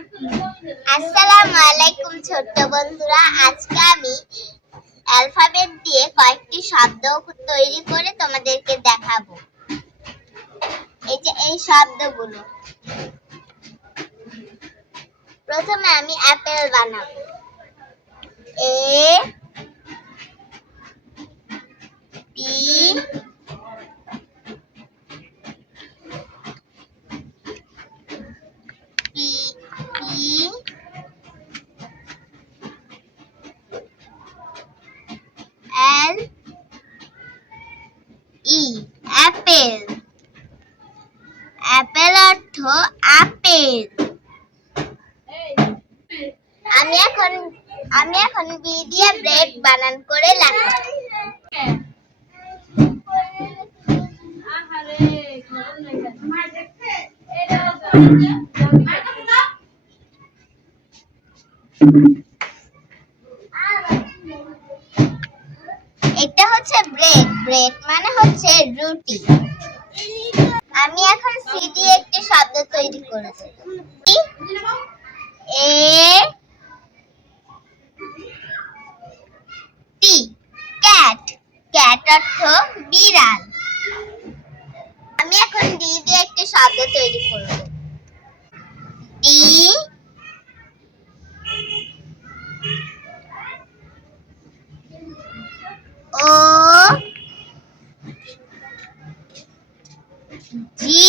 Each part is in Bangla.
আসসালামু আলাইকুম ছোট্ট বন্ধুরা, আজকে আমি অ্যালফাবেট দিয়ে কয়েকটি শব্দ তৈরি করে তোমাদেরকে দেখাবো। এই যে এই শব্দগুলো, প্রথমে আমি অ্যাপেল বানাবো। A P P P L E Apple. Apple অর্থ আপেল। আমি এখন বি দিয়ে ব্রেড বানান করে লাগাবো। এটা হচ্ছে ব্রেড। ব্রেড মানে হচ্ছে রুটি। আমি এখন সি দিয়ে একটি শব্দ তৈরি করেছি। এ টি ক্যাট। ক্যাট অর্থ বিড়াল। আমি এখন ডি দিয়ে একটি শব্দ তৈরি করব। ডি ও জি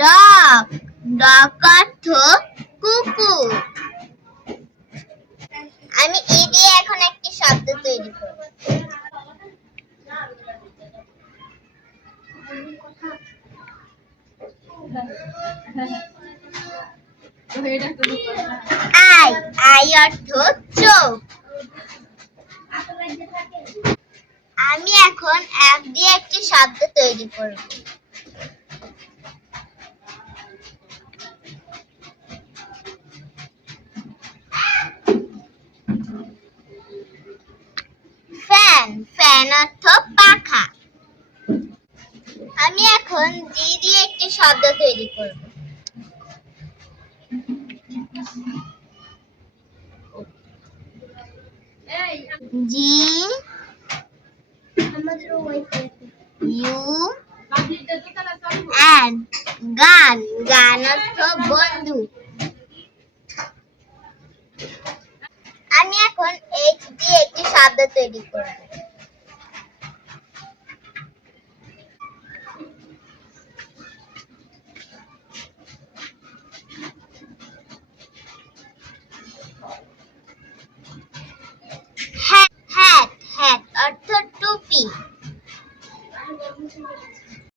ডগ। ডগ অর্থ কুকুর। আমি ই দিয়ে এখন একটি শব্দ তৈরি করব। আই। আই অর্থ চোখ। আমি এখন এফ দিয়ে একটি শব্দ তৈরি করব। ফ্যান। ফ্যান অর্থ পাখা। আমি এখন জি দিয়ে একটি শব্দ তৈরি করব। জি ইউ এন্ড গান। গান অর্থ বন্ধু। আমি এখন এইচ দিয়ে একটি শব্দ তৈরি করব।